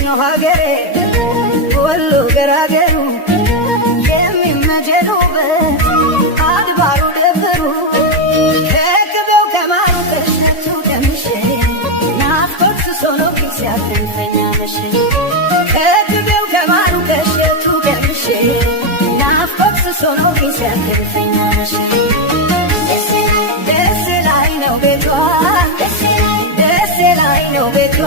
ነው ሀገሬ ወሎ ገራገሩ የሚመጀኑበት አድባሩ ደብሩ ከቅቤው ከማሩ ከሽቱ ቀምሼ ናፍቆት ሶኖ ሲያሰንፈኛ መሽ ከቅቤው ከማሩ ከሽቱ ቀምሼ ናፍቆት ሶኖ ሲያሰንፈኛ መሽ ደስ ላይ ነው ቤቷ ደስ ላይ ነው ቤቷ